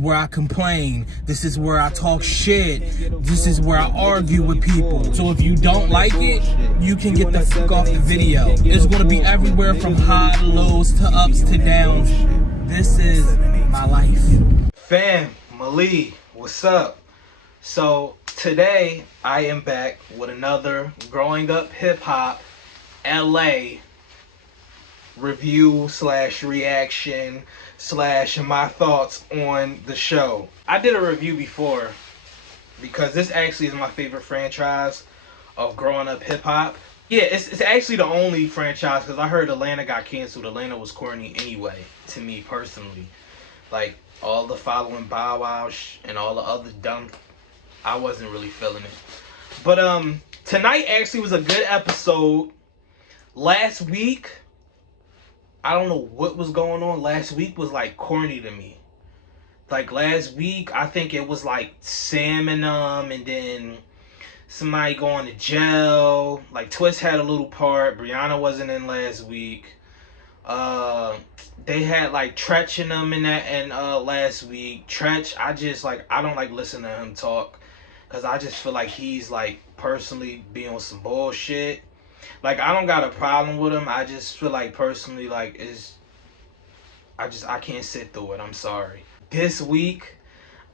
Where I complain. This is where I talk shit. This is where I argue with people. So if you don't like it, you can get the fuck off the video. It's gonna be everywhere from high to lows to ups to downs. This is my life. Fam, Mali, what's up? So today I am back with another Growing Up Hip Hop LA review slash reaction slash my thoughts on the show. I did a review before because this actually is my favorite franchise of growing up hip hop. Yeah, it's actually the only franchise because I heard Atlanta got canceled. Atlanta was corny anyway, to me personally. Like all the following Bow Wow and all the other dumb, I wasn't really feeling it. But tonight actually was a good episode. Last week, I don't know what was going on. Last week was like corny to me. Like last week, I think it was like Sam and then somebody going to jail. Like Twist had a little part. Brianna wasn't in last week. They had like Tretch in them in that and last week. Tretch, I don't like listening to him talk because I just feel like he's like personally being on some bullshit. Like, I don't got a problem with him. I just feel like personally, like, I can't sit through it. I'm sorry. This week,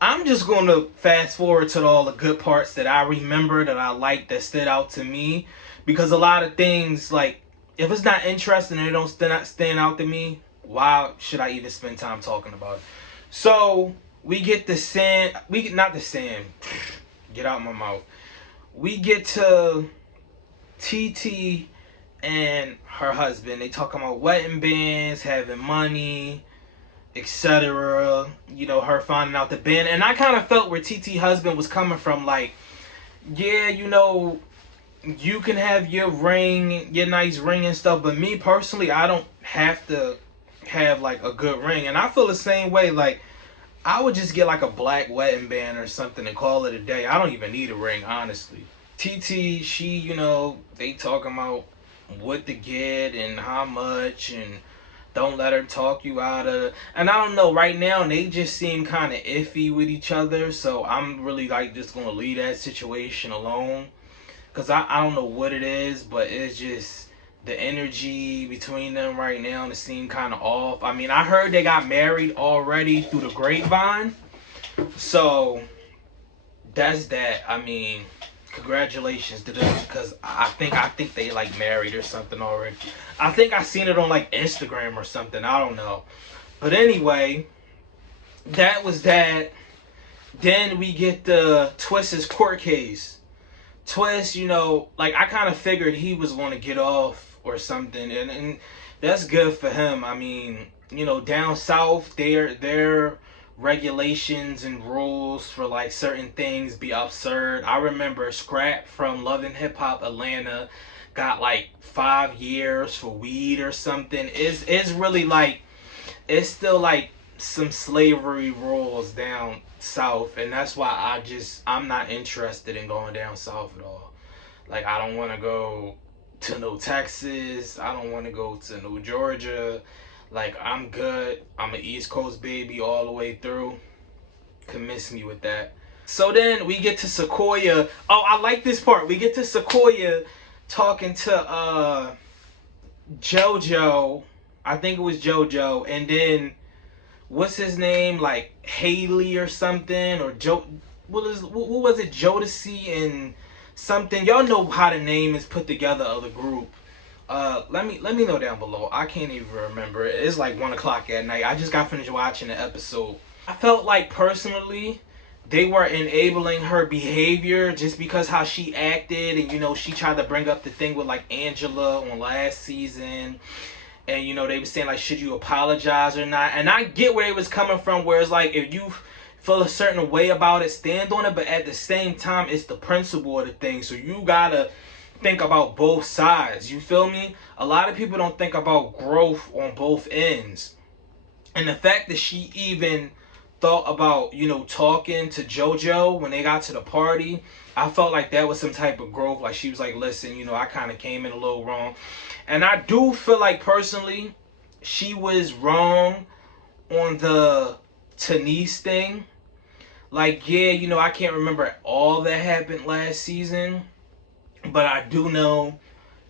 I'm just going to fast forward to all the good parts that I remember, that I like, that stood out to me. Because a lot of things, like, if it's not interesting and it don't stand out to me, why should I even spend time talking about it? So, we get the Sam, not the Sam, get out my mouth. We get to TT and her husband. They talking about wedding bands, having money, etc. You know, her finding out the band. And I kind of felt where TT husband was coming from. Like, yeah, you know, you can have your ring, your nice ring and stuff. But me personally, I don't have to have like a good ring. And I feel the same way. Like, I would just get like a black wedding band or something and call it a day. I don't even need a ring, honestly. TT, she, you know, they talking about what to get and how much and don't let her talk you out of it. And I don't know, right now they just seem kind of iffy with each other, so I'm really like just going to leave that situation alone because I don't know what it is, but it's just the energy between them right now and it seemed kind of off. I mean, I heard they got married already through the grapevine, so that's that. I mean, congratulations to them because I think they like married or something already. I think I seen it on like Instagram or something. I don't know. But anyway, that was that. Then we get the Twist's court case. Twist, you know, like I kind of figured he was going to get off or something, and that's good for him. I mean, you know, down south, they're regulations and rules for like certain things be absurd. I remember Scrap from Love and Hip Hop Atlanta got like 5 years for weed or something. It's really like, it's still like some slavery rules down south, and that's why I'm not interested in going down south at all. Like, I don't want to go to no Texas. I don't want to go to no Georgia. Like, I'm good. I'm an East Coast baby all the way through. Can miss me with that. So then we get to Sequoia. Oh, I like this part. We get to Sequoia talking to JoJo. I think it was JoJo. And then, what's his name? Like, Haley or something? Or what was it? Jodeci and something. Y'all know how the name is put together of the group. Let me know down below. I can't even remember. It's like 1 o'clock at night. I just got finished watching the episode. I felt like personally they were enabling her behavior just because how she acted, and you know, she tried to bring up the thing with like Angela on last season, and you know, they were saying like, should you apologize or not? And I get where it was coming from, where it's like, if you feel a certain way about it, stand on it, but at the same time, it's the principle of the thing, so you gotta think about both sides. You feel me? A lot of people don't think about growth on both ends. And the fact that she even thought about, you know, talking to JoJo when they got to the party, I felt like that was some type of growth. Like, she was like, listen, you know, I kind of came in a little wrong. And I do feel like personally she was wrong on the Tanise thing. Like, yeah, you know, I can't remember all that happened last season, but I do know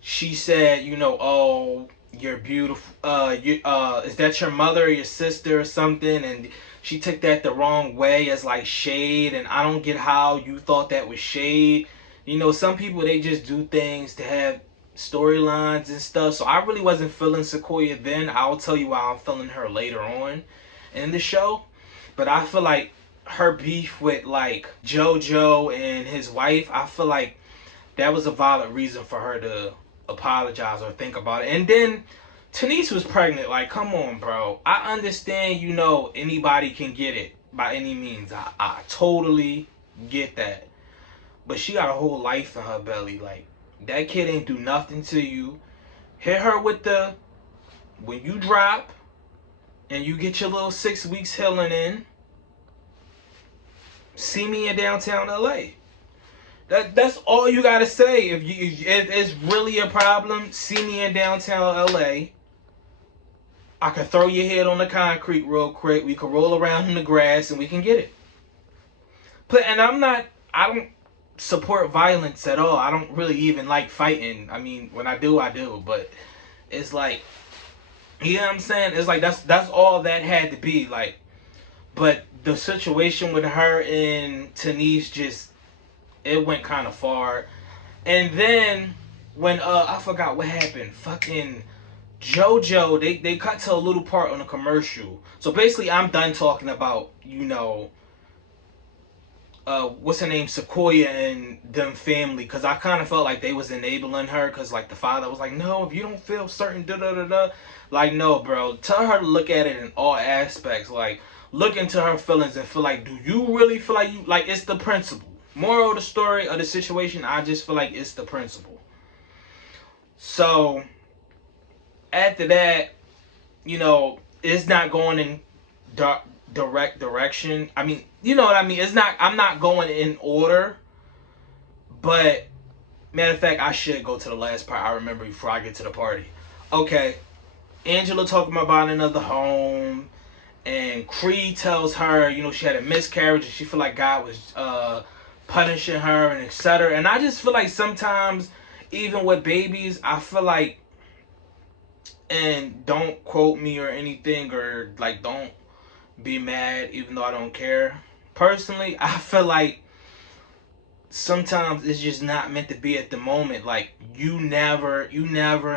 she said, you know, oh, you're beautiful. Is that your mother or your sister or something? And she took that the wrong way as like shade, and I don't get how you thought that was shade. You know, some people they just do things to have storylines and stuff. So I really wasn't feeling Sequoia then. I'll tell you why I'm feeling her later on in the show. But I feel like her beef with like JoJo and his wife, I feel like that was a valid reason for her to apologize or think about it. And then Tanise was pregnant. Like, come on, bro. I understand, you know, anybody can get it by any means. I totally get that. But she got a whole life in her belly. Like, that kid ain't do nothing to you. Hit her with the, when you drop and you get your little 6 weeks healing in, see me in downtown LA. That's all you gotta say. If it's really a problem, see me in downtown LA. I can throw your head on the concrete real quick. We can roll around in the grass and we can get it. And I don't support violence at all. I don't really even like fighting. I mean, when I do, I do. But it's like, you know what I'm saying? It's like that's all that had to be. Like, but the situation with her and Tanise just, it went kind of far. And then when I forgot what happened. Fucking JoJo, they cut to a little part on a commercial. So basically, I'm done talking about, you know, what's her name, Sequoia and them family, because I kind of felt like they was enabling her, because like the father was like, no, if you don't feel certain da da da da, like, no, bro, tell her to look at it in all aspects. Like, look into her feelings and feel like, do you really feel like you, like, it's the principle. Moral of the story of the situation, I just feel like it's the principle. So after that, you know, it's not going in direct direction. I mean, you know what I mean? It's not, I'm not going in order. But matter of fact, I should go to the last part I remember before I get to the party. Okay. Angela talking about another home, and Creed tells her, you know, she had a miscarriage and she feel like God was punishing her and etc. And I just feel like sometimes, even with babies, I feel like, and don't quote me or anything, or like don't be mad even though I don't care. Personally, I feel like sometimes it's just not meant to be at the moment. Like, you never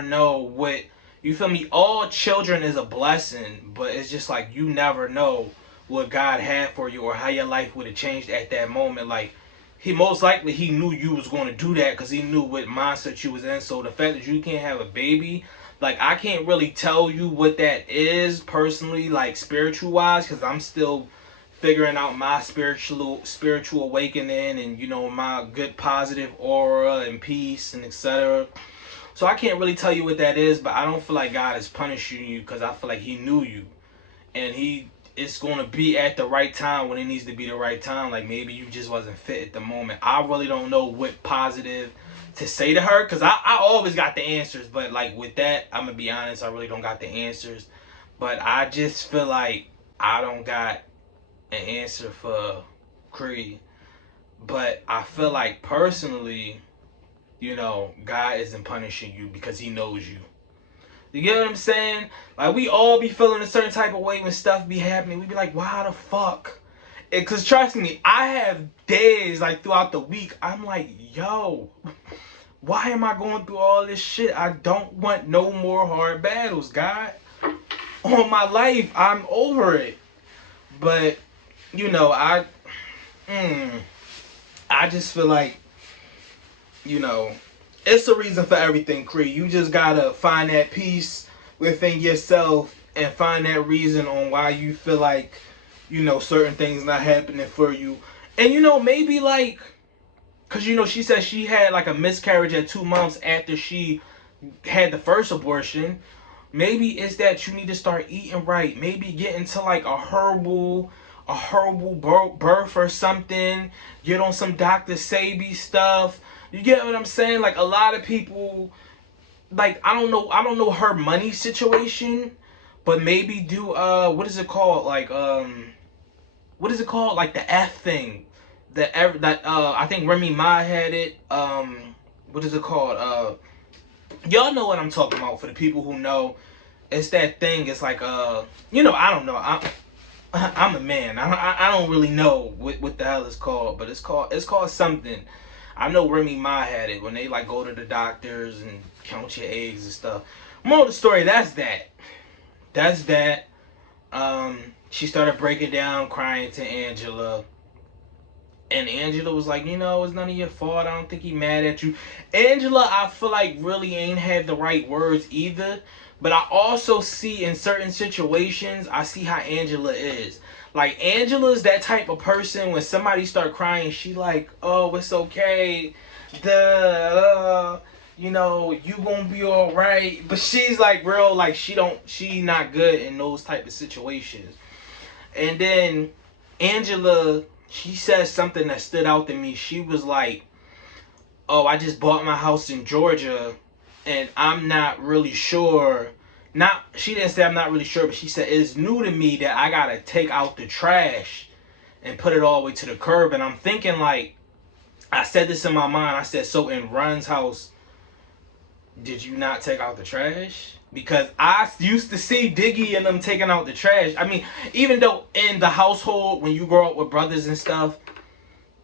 know what, you feel me? All children is a blessing, but it's just like you never know what God had for you or how your life would have changed at that moment. Like, he most likely he knew you was going to do that because he knew what mindset you was in. So the fact that you can't have a baby, like, I can't really tell you what that is personally, like spiritual wise, because I'm still figuring out my spiritual awakening and, you know, my good positive aura and peace and etc. So I can't really tell you what that is, but I don't feel like God is punishing you, because I feel like he knew you, and it's going to be at the right time when it needs to be the right time. Like, maybe you just wasn't fit at the moment. I really don't know what positive to say to her, because I always got the answers, but like with that, I'm gonna be honest, I really don't got the answers. But I just feel like I don't got an answer for Creed. But I feel like personally, you know, God isn't punishing you because he knows you. You get what I'm saying? Like, we all be feeling a certain type of way when stuff be happening. We be like, why the fuck? Because trust me, I have days like throughout the week, I'm like, yo, why am I going through all this shit? I don't want no more hard battles, God. On my life, I'm over it. But, you know, I just feel like, you know, it's a reason for everything, Creed. You just gotta find that peace within yourself and find that reason on why you feel like, you know, certain things not happening for you. And, you know, maybe like, because, you know, she said she had like a miscarriage at 2 months after she had the first abortion. Maybe it's that you need to start eating right. Maybe get into like a herbal birth or something. Get on some Dr. Sebi stuff. You get what I'm saying? Like, a lot of people, like, I don't know her money situation, but maybe do what is it called? Like, what is it called? Like the F thing. I think Remy Ma had it. What is it called? Y'all know what I'm talking about. For the people who know, it's that thing. It's like you know, I don't know. I'm a man. I don't really know what the hell it's called, but it's called something. I know Remy Ma had it when they like go to the doctors and count your eggs and stuff. Moral of the story, that's that. That's that. She started breaking down, crying to Angela. And Angela was like, you know, it's none of your fault. I don't think he mad at you. Angela, I feel like really ain't had the right words either. But I also see in certain situations, I see how Angela is. Like, Angela's that type of person when somebody start crying, she like, oh, it's okay. You know, you gonna be all right. But she's like real, like she not good in those type of situations. And then Angela, she said something that stood out to me. She was like, oh, I just bought my house in Georgia and I'm not really sure. She didn't say I'm not really sure, but she said it's new to me that I gotta take out the trash and put it all the way to the curb. And I'm thinking, like, I said this in my mind. I said, so in Run's house, did you not take out the trash? Because I used to see Diggy and them taking out the trash. I mean, even though in the household, when you grow up with brothers and stuff,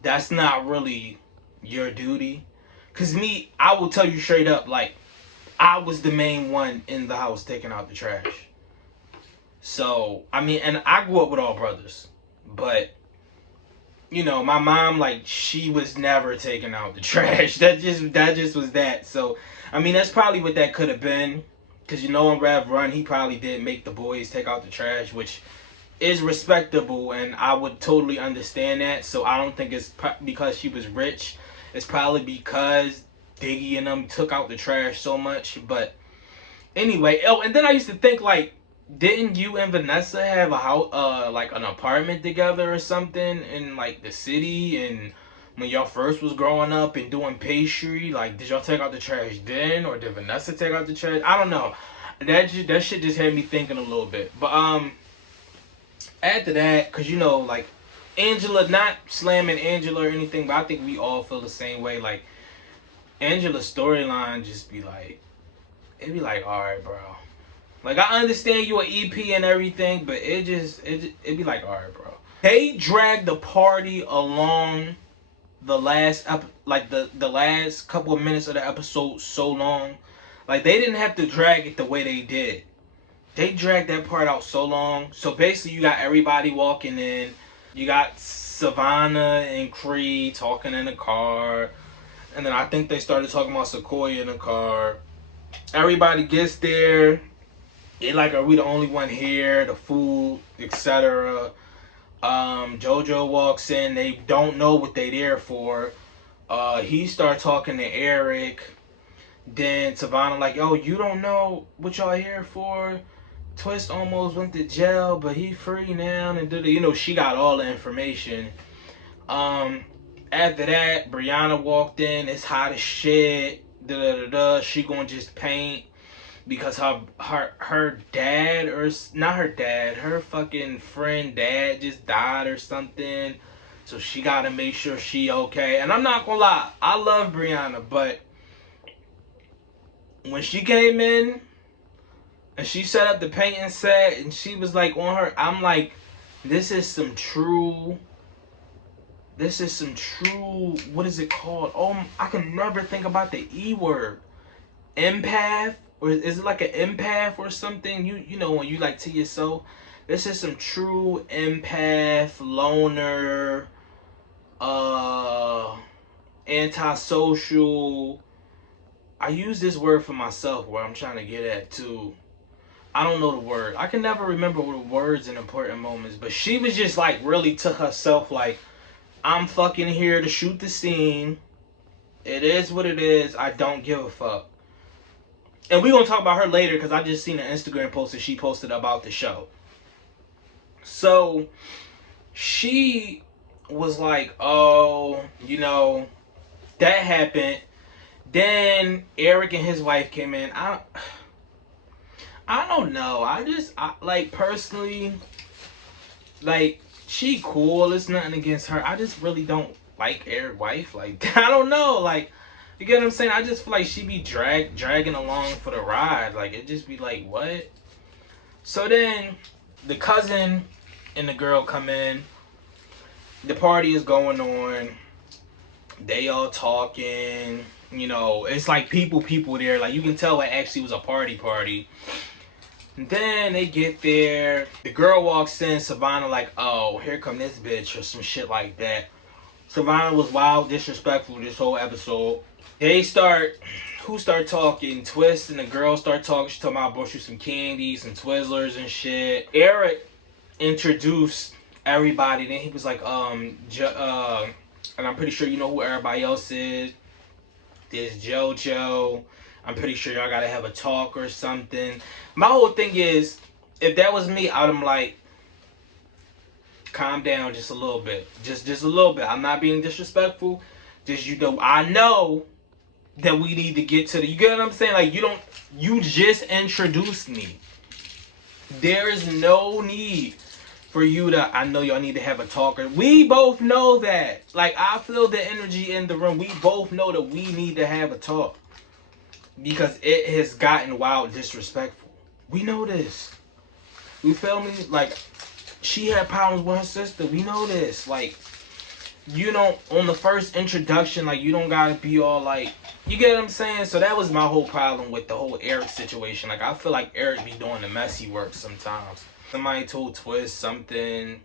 that's not really your duty. Because me, I will tell you straight up, like, I was the main one in the house taking out the trash. So, I mean, and I grew up with all brothers. But, you know, my mom, like, she was never taking out the trash. That just was that. So, I mean, that's probably what that could have been. Because, you know, in Rev Run, he probably did make the boys take out the trash, which is respectable, and I would totally understand that. So I don't think it's because she was rich. It's probably because Diggy and them took out the trash so much. But anyway, oh, and then I used to think, like, didn't you and Vanessa have a house, like an apartment together or something in like the city? And when y'all first was growing up and doing pastry, like, did y'all take out the trash then, or did Vanessa take out the trash? I don't know. That shit just had me thinking a little bit. But after that, cause you know, like, Angela, not slamming Angela or anything, but I think we all feel the same way. Like, Angela's storyline just be like, it'd be like, all right, bro. Like, I understand you an EP and everything, but it'd be like, all right, bro. They dragged the party along the last the last couple of minutes of the episode so long. Like, they didn't have to drag it the way they did. They dragged that part out so long. So basically, you got everybody walking in. You got Savannah and Cree talking in the car. And then I think they started talking about Sequoia in the car. Everybody gets there. They like, are we the only one here? The food, etc. JoJo walks in. They don't know what they there for. He starts talking to Eric. Then Savannah like, oh, you don't know what y'all here for? Twist almost went to jail, but he free now. And you know, she got all the information. After that, Brianna walked in. It's hot as shit. She gonna just paint because her dad, or not her dad, her fucking friend dad just died or something. So she gotta make sure she okay. And I'm not gonna lie, I love Brianna, but when she came in and she set up the painting set and she was like on her, I'm like, this is some true, what is it called? Oh, I can never think about the E word. Empath? Or is it like an empath or something? You know, when you like to yourself. This is some true empath, loner, antisocial. I use this word for myself where I'm trying to get at too. I don't know the word. I can never remember the words in important moments. But she was just like really to herself like, I'm fucking here to shoot the scene. It is what it is. I don't give a fuck. And we're going to talk about her later because I just seen an Instagram post that she posted about the show. So she was like, oh, you know, that happened. Then Eric and his wife came in. I don't know. I like, personally, like, she cool. It's nothing against her. I just really don't like Eric's wife. Like, I don't know. Like, you get what I'm saying? I just feel like she be dragging along for the ride. Like, it just be like, what? So then, the cousin and the girl come in. The party is going on. They all talking. You know, it's like people there. Like, you can tell it actually was a party. And then they get there. The girl walks in. Savannah like, oh, here come this bitch or some shit like that. Savannah was wild, disrespectful this whole episode. Who start talking? Twist and the girl start talking. She talking about bought you some candy, some Twizzlers and shit. Eric introduced everybody. Then he was like, and I'm pretty sure you know who everybody else is. There's JoJo. I'm pretty sure y'all gotta have a talk or something. My whole thing is, if that was me, I'd be like, calm down just a little bit. Just a little bit. I'm not being disrespectful. Just, you know, I know that we need to get to the, you get what I'm saying? Like, you just introduced me. There is no need for you to, I know y'all need to have a talk. We both know that. Like, I feel the energy in the room. We both know that we need to have a talk. Because it has gotten wild disrespectful. We know this. You feel me? Like, she had problems with her sister. We know this. Like, you don't, on the first introduction, like, you don't gotta be all like, you get what I'm saying? So that was my whole problem with the whole Eric situation. Like, I feel like Eric be doing the messy work sometimes. Somebody told Twist something,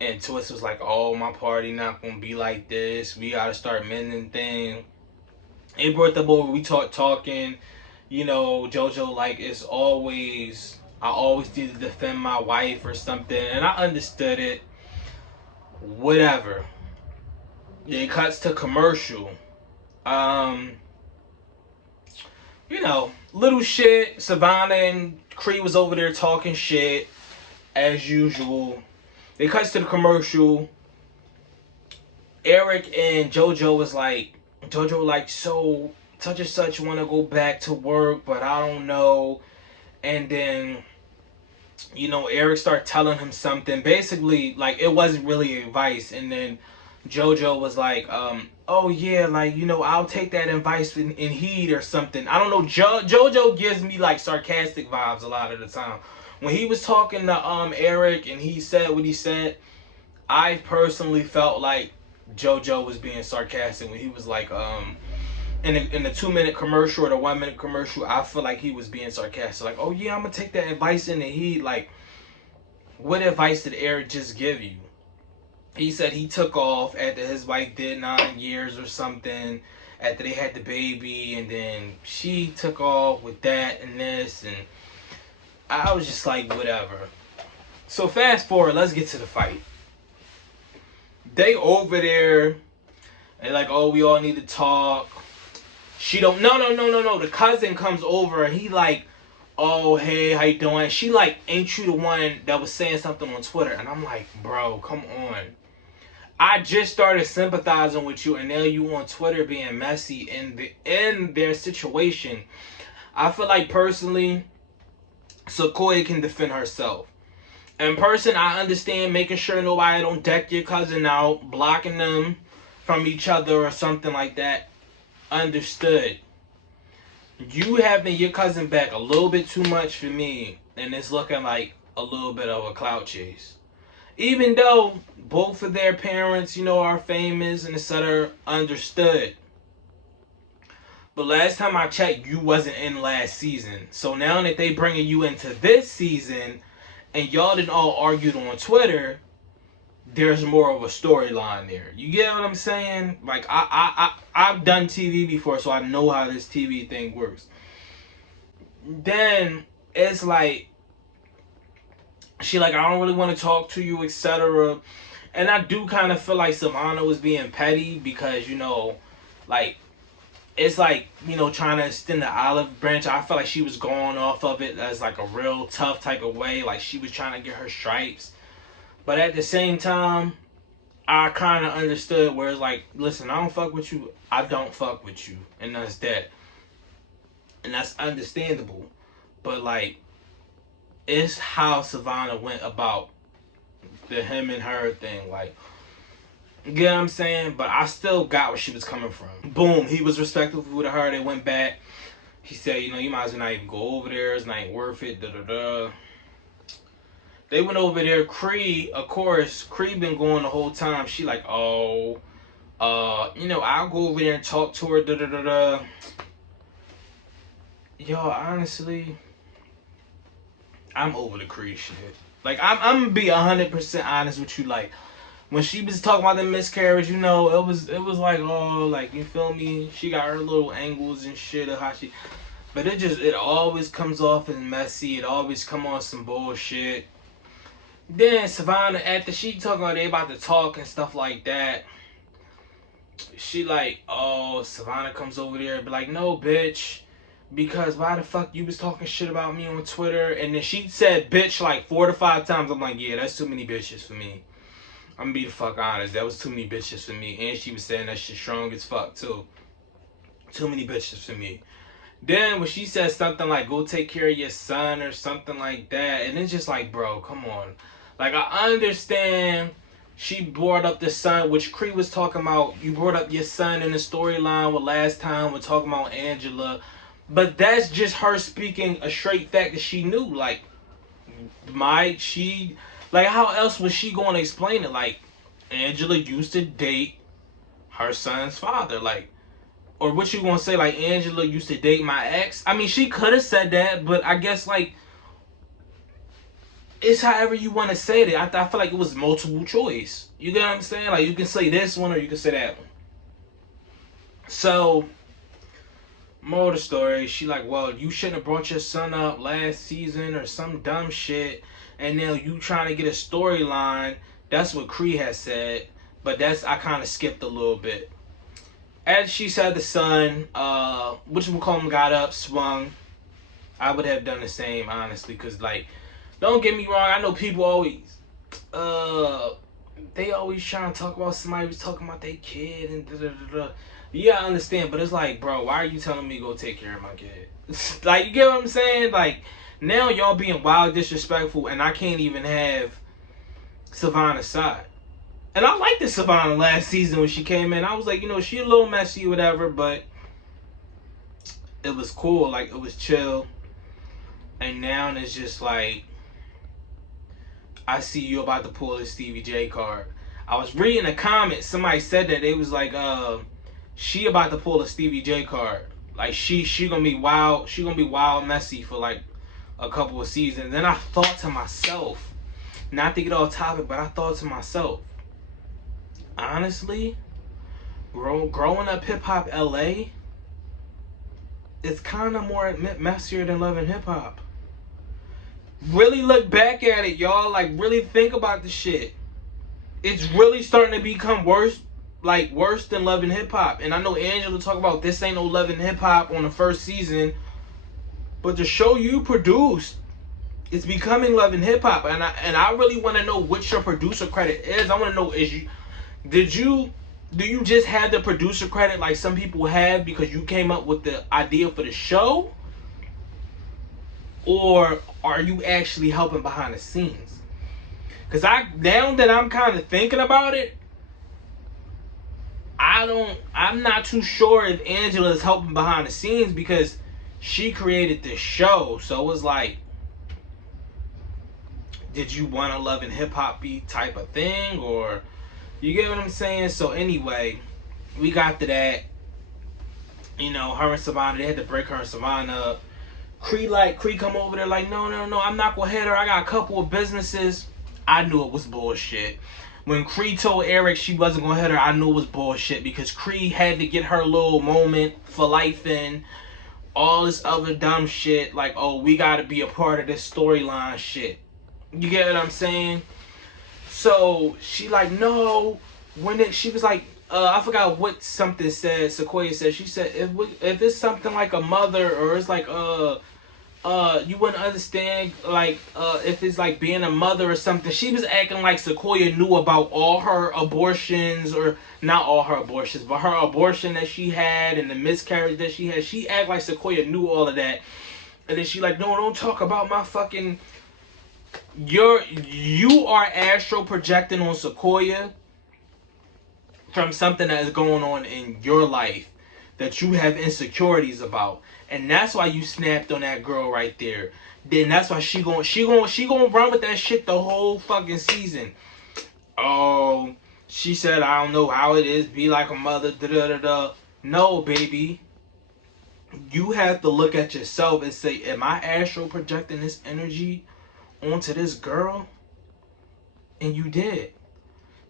and Twist was like, oh, my party not gonna be like this. We gotta start mending things. They brought them over, we talking, you know, JoJo, like, it's always, I always need to defend my wife or something, and I understood it. Whatever. It cuts to commercial. You know, little shit. Savannah and Cree was over there talking shit, as usual. It cuts to the commercial. Eric and JoJo was like, so such and such want to go back to work, but I don't know. And then, you know, Eric started telling him something. Basically, like, it wasn't really advice. And then JoJo was like, oh yeah, like, you know, I'll take that advice in heed or something. I don't know. JoJo gives me like sarcastic vibes a lot of the time. When he was talking to Eric and he said what he said, I personally felt like JoJo was being sarcastic when he was like, in the 2-minute commercial or the 1-minute commercial, I feel like he was being sarcastic. Like, oh yeah, I'm gonna take that advice in the heed. Like, what advice did Eric just give you? He said he took off after his wife did 9 years or something, after they had the baby, and then she took off with that and this, and I was just like, whatever. So fast forward, let's get to the fight. They over there, and like, oh, we all need to talk. She don't, no. The cousin comes over, and he like, oh, hey, how you doing? She like, ain't you the one that was saying something on Twitter? And I'm like, bro, come on. I just started sympathizing with you, and now you on Twitter being messy in their situation. I feel like personally, Sequoia can defend herself. In person, I understand making sure nobody don't deck your cousin out, blocking them from each other or something like that. Understood. You having your cousin back a little bit too much for me, and it's looking like a little bit of a clout chase. Even though both of their parents, you know, are famous and etc., understood. But last time I checked, you wasn't in last season. So now that they bringing you into this season, and y'all didn't all argued on Twitter, there's more of a storyline there. You get what I'm saying? Like, I've done TV before, so I know how this TV thing works. Then it's like, she like, I don't really want to talk to you, etc. And I do kind of feel like Savannah was being petty because, you know, like, it's like, you know, trying to extend the olive branch. I felt like she was going off of it as like a real tough type of way. Like, she was trying to get her stripes. But at the same time, I kind of understood where it's like, listen, I don't fuck with you. I don't fuck with you. And that's that. And that's understandable. But like, it's how Savannah went about the him and her thing. Like, you get what I'm saying? But I still got where she was coming from. Boom, he was respectful to her. They went back. He said, you know, you might as well not even go over there. It's not worth it. Da da da. They went over there. Cree, of course, Cree been going the whole time. She like, oh, you know, I'll go over there and talk to her. Da da da da. Yo, honestly, I'm over the Cree shit. Like, I'm gonna be 100% honest with you. Like, when she was talking about the miscarriage, you know, it was like, oh, like, you feel me? She got her little angles and shit of how she, but it always comes off as messy. It always come on some bullshit. Then Savannah, after she talking about they about to talk and stuff like that, she like, oh, Savannah comes over there and be like, no, bitch. Because why the fuck you was talking shit about me on Twitter? And then she said bitch like 4 to 5 times. I'm like, yeah, that's too many bitches for me. I'm gonna be the fuck honest. That was too many bitches for me. And she was saying that shit strong as fuck too. Too many bitches for me. Then when she said something like go take care of your son or something like that, and it's just like, bro, come on. Like, I understand she brought up the son, which Cree was talking about. You brought up your son in the storyline with last time we're talking about Angela. But that's just her speaking a straight fact that she knew. Like, like, how else was she going to explain it? Like, Angela used to date her son's father. Like, or what you going to say? Like, Angela used to date my ex? I mean, she could have said that, but I guess, like, it's however you want to say it. I feel like it was multiple choice. You get what I'm saying? Like, you can say this one or you can say that one. So, moral of the story, she like, well, you shouldn't have brought your son up last season or some dumb shit, and now you trying to get a storyline. That's what Cree has said, but I kind of skipped a little bit. As she said, the son, which we call him, got up, swung. I would have done the same, honestly, because, like, don't get me wrong, I know people always, they always trying to talk about somebody who's talking about their kid and da-da-da-da. Yeah, I understand, but it's like, bro, why are you telling me to go take care of my kid? Like, you get what I'm saying? Like, now y'all being wild disrespectful, and I can't even have Savannah's side. And I liked the Savannah last season when she came in. I was like, you know, she a little messy or whatever, but it was cool. Like, it was chill. And now it's just like, I see you about to pull the Stevie J card. I was reading a comment. Somebody said that they was like, she about to pull a Stevie J card. Like, she gonna be wild. She gonna be wild messy for like a couple of seasons. Then I thought to myself, not to get off topic, but I thought to myself, honestly, growing up hip hop LA, it's kind of more messier than Love and Hip Hop. Really look back at it, y'all. Like, really think about the shit. It's really starting to become worse, like worse than Love and Hip Hop. And I know Angela talk about this ain't no Love and Hip Hop on the first season, but the show you produced, it's becoming Love and Hip Hop. And I really want to know what your producer credit is. I want to know, do you just have the producer credit like some people have because you came up with the idea for the show? Or are you actually helping behind the scenes? Because now that I'm kind of thinking about it, I'm not too sure if Angela is helping behind the scenes because she created this show. So it was like, did you want a Love and Hip Hop beat type of thing? Or, you get what I'm saying? So anyway, we got to that. You know, her and Savannah, they had to break her and Savannah up. Cree come over there like, no, I'm not gonna hit her. I got a couple of businesses. I knew it was bullshit. When Cree told Eric she wasn't gonna hit her, I knew it was bullshit because Cree had to get her little moment for life and all this other dumb shit. Like, oh, we gotta be a part of this storyline shit. You get what I'm saying? So she like, no. She was like, I forgot what something said. Sequoia said, she said, if it's something like a mother or it's like you wouldn't understand, like if it's like being a mother or something. She was acting like Sequoia knew about all her abortions, or not all her abortions, but her abortion that she had and the miscarriage that she had. She acted like Sequoia knew all of that, and then she like, no, don't talk about my fucking you are astral projecting on Sequoia from something that is going on in your life that you have insecurities about, and that's why you snapped on that girl right there. Then that's why she gonna run with that shit the whole fucking season. Oh, she said I don't know how it is, be like a mother, da da da da. No, baby. You have to look at yourself and say, am I astral projecting this energy onto this girl? And you did.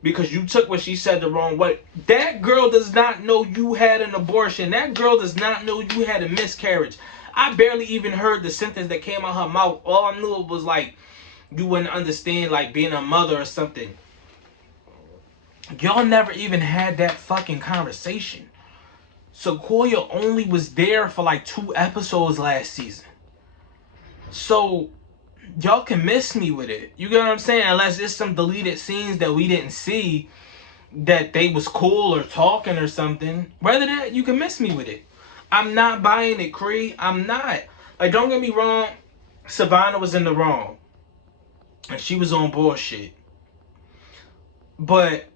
Because you took what she said the wrong way. That girl does not know you had an abortion. That girl does not know you had a miscarriage. I barely even heard the sentence that came out her mouth. All I knew was like, you wouldn't understand like being a mother or something. Y'all never even had that fucking conversation. Sequoia only was there for like 2 episodes last season. So y'all can miss me with it. You get what I'm saying? Unless it's some deleted scenes that we didn't see that they was cool or talking or something. Rather than that, you can miss me with it. I'm not buying it, Cree. I'm not. Like, don't get me wrong. Savannah was in the wrong. And she was on bullshit. But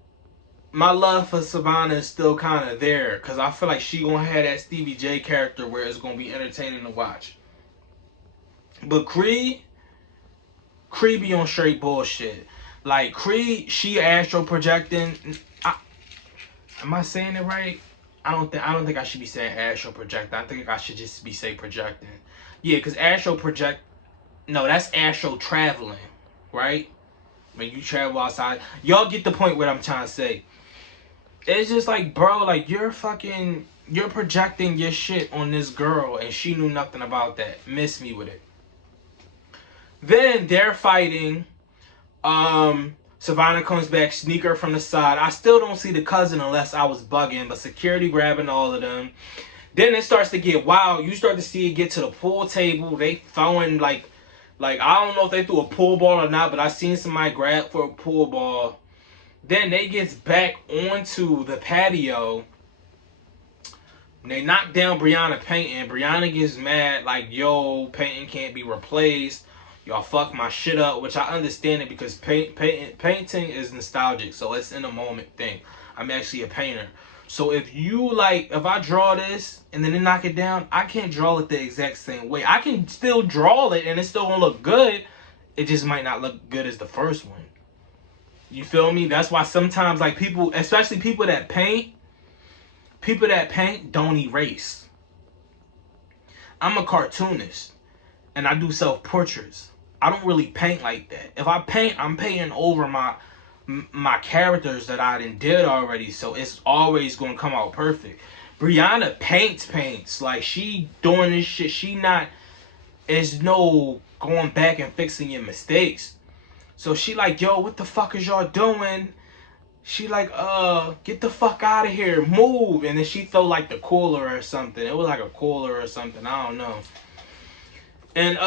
my love for Savannah is still kind of there. Because I feel like she going to have that Stevie J character where it's going to be entertaining to watch. But Cree be on straight bullshit. Like, Cree, she astral projecting. Am I saying it right? I don't think I should be saying astral projecting. I think I should just be saying projecting. Yeah, because astral project. No, that's astral traveling, right? When you travel outside, y'all get the point what I'm trying to say. It's just like, bro, like you're projecting your shit on this girl, and she knew nothing about that. Miss me with it. Then they're fighting. Savannah comes back, sneaker from the side. I still don't see the cousin unless I was bugging, but security grabbing all of them. Then it starts to get wild. You start to see it get to the pool table. They throwing like I don't know if they threw a pool ball or not, but I seen somebody grab for a pool ball. Then they gets back onto the patio. They knock down Brianna Payton. Brianna gets mad like, yo, Payton can't be replaced. Y'all fuck my shit up, which I understand it because painting is nostalgic, so it's in a moment thing. I'm actually a painter. So if I draw this and then they knock it down, I can't draw it the exact same way. I can still draw it and it still won't look good. It just might not look good as the first one. You feel me? That's why sometimes like people, especially people that paint don't erase. I'm a cartoonist and I do self-portraits. I don't really paint like that. If I paint, I'm painting over my characters that I did already, so it's always gonna come out perfect. Brianna paints. Like, she doing this shit. There's no going back and fixing your mistakes. So she like, yo, what the fuck is y'all doing? She like, get the fuck out of here, move. And then she throw like the cooler or something. It was like a cooler or something, I don't know. And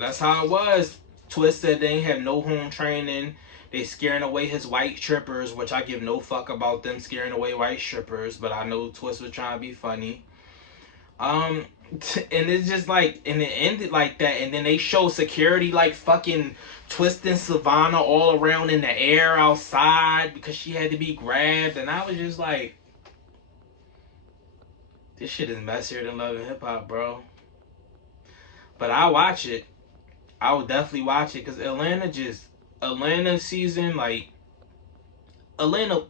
that's how it was. Twist said they ain't have no home training. They scaring away his white strippers, which I give no fuck about them scaring away white strippers, but I know Twist was trying to be funny. And it's just like, and it ended like that, and then they show security like fucking twisting Savannah all around in the air outside because she had to be grabbed, and I was just like, this shit is messier than Love and Hip Hop, bro. But I watch it. I would definitely watch it because Atlanta season, like, Atlanta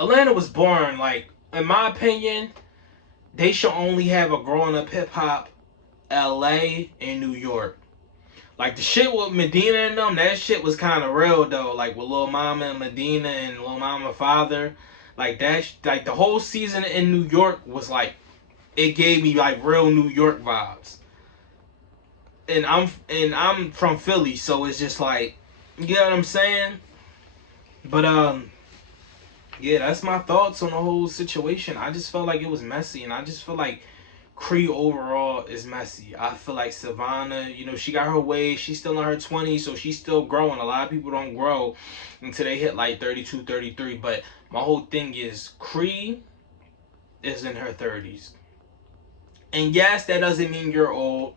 was born, like, in my opinion, they should only have a growing up hip hop LA and New York. Like, the shit with Medina and them, that shit was kind of real though. Like with Lil Mama and Medina and Lil Mama Father, like that, like the whole season in New York was like, it gave me like real New York vibes. And I'm from Philly, so it's just like, you know what I'm saying? But yeah, that's my thoughts on the whole situation. I just felt like it was messy, and I just feel like Cree overall is messy. I feel like Savannah, you know, she got her way. She's still in her 20s, so she's still growing. A lot of people don't grow until they hit like 32, 33. But my whole thing is Cree is in her 30s. And yes, that doesn't mean you're old.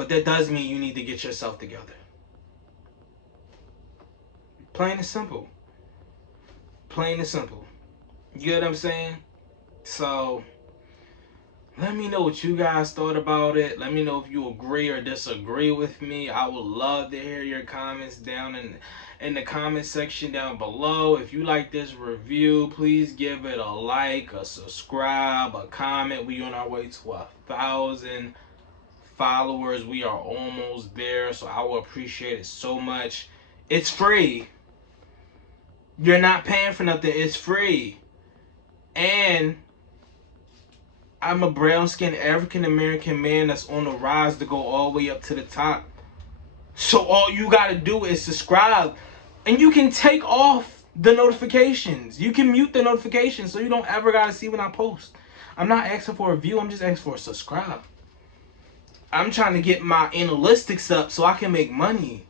But that does mean you need to get yourself together. Plain and simple. Plain and simple. You get what I'm saying? So, let me know what you guys thought about it. Let me know if you agree or disagree with me. I would love to hear your comments down in the comment section down below. If you like this review, please give it a like, a subscribe, a comment. We on our way to 1,000 followers. We are almost there, so I will appreciate it so much. It's free. You're not paying for nothing. It's free. And I'm a brown-skinned African-American man that's on the rise to go all the way up to the top. So all you gotta do is subscribe. And you can take off the notifications. You can mute the notifications so you don't ever gotta see when I post. I'm not asking for a view. I'm just asking for a subscribe. I'm trying to get my analytics up so I can make money.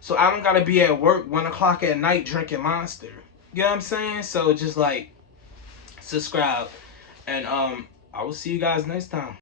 So I don't gotta be at work 1 o'clock at night drinking Monster. You know what I'm saying? So just like, subscribe. And I will see you guys next time.